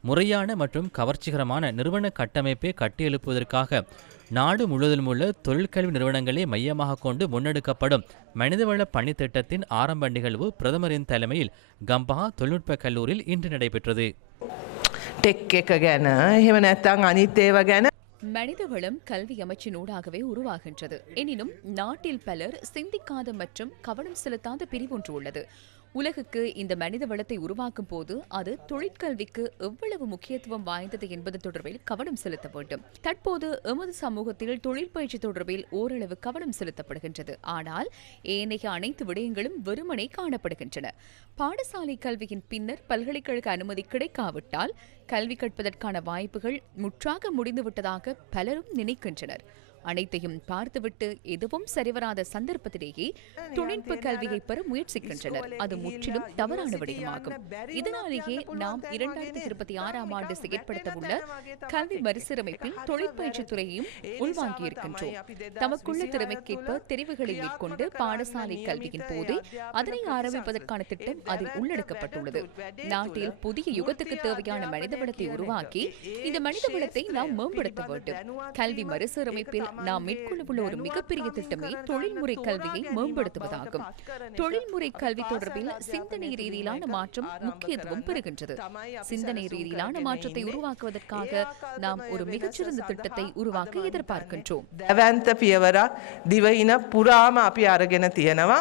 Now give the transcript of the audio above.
முறையான மற்றும் கவர்ச்சிகரமான நிறுவன கட்டமைப்பை கட்டியெழுப்புவதற்காக நாடு முழுவதிலும் உள்ள தொழிற்கல்வி நிறுவனங்களை மையமாக கொண்டு முன்னெடுக்கப்படும் மனிதவள பணித்திட்டத்தின் ஆரம்ப நிகழ்வு பிரதமரின் தலைமையில் கம்பா தொழில்நுட்ப கல்லூரியில் இன்று நடைபெற்றது. மனிதவளம் கல்வி அமைச்சின் ஊடாகவே உருவாகின்றது. எனினும் நாட்டில் பலர் சிந்திக்காத மற்றும் கவனம் செலுத்தாத பிரிவு ஒன்று உள்ளது. உலகுக்கு இந்த மனித வளத்தை உருவாக்கும் போது அது தொழிற்கல்விக்கு எவ்வளவு முக்கியத்துவம் வாய்ந்தது என்பது தொடர்பில் கவனம் செலுத்த வேண்டும். தற்போது எமது சமூகத்தில் தொழில் பயிற்சி தொடர்பில் ஓரளவு கவனம் செலுத்தப்படுகின்றது. ஆனால் ஏனைய அனைத்து விடயங்களும் வெறுமனே காணப்படுகின்றன. பாடசாலை கல்வியின் பின்னர் பல்கலைக்கழக அனுமதி கிடைக்காவிட்டால் கல்வி கற்பதற்கான வாய்ப்புகள் முற்றாக முடிந்துவிட்டதாக பலரும் நினைக்கின்றனர். அனைத்தையும் பார்த்துவிட்டு எதுவும் சரிவராத சந்தர்ப்பத்திலேயே தொழில்நுட்ப கல்வியை பெற முயற்சிக்கின்றனர். அது முற்றிலும் தவறான விடயமாகும் இதனாலேயே நாம் இரண்டாயிரத்தி இருபத்தி ஆறாம் ஆண்டு செயற்படுத்தவுள்ள கல்வி மறுசீரமைப்பில் தொழிற்பயிற்சி துறையையும் உள்வாங்கியிருக்கின்றோம். தமக்குள்ள திறமைக்கேற்ப தெரிவுகளை மேற்கொண்டு பாடசாலை கல்வியின் போதே அதனை ஆரம்பிப்பதற்கான திட்டம் அதில் உள்ளடக்கப்பட்டுள்ளது. நாட்டில் புதிய யுகத்துக்கு தேவையான மனிதவளத்தை உருவாக்கி இந்த மனிதவளத்தை நாம் மேம்படுத்த வேண்டும். கல்வி மறுசீரமைப்பில் நாம் மேற்கொள்ளவுள்ள ஒரு மிகப்பெரிய திட்டமே தொழில்முறை கல்வியை மேம்படுத்துவதாகும் தொழில்முறை கல்வி தொடர்பில் சிந்தனை ரீதியிலான மாற்றம் முக்கியத்துவம் பெறுகின்றது சிந்தனை ரீதியிலான மாற்றத்தை உருவாக்குவதற்காக நாம் ஒரு மிகச்சிறந்த திட்டத்தை உருவாக்க எதிர்பார்க்கின்றோம் දැවන්ත පියවරක් දිවයින පුරාම අපි අරගෙන තියෙනවා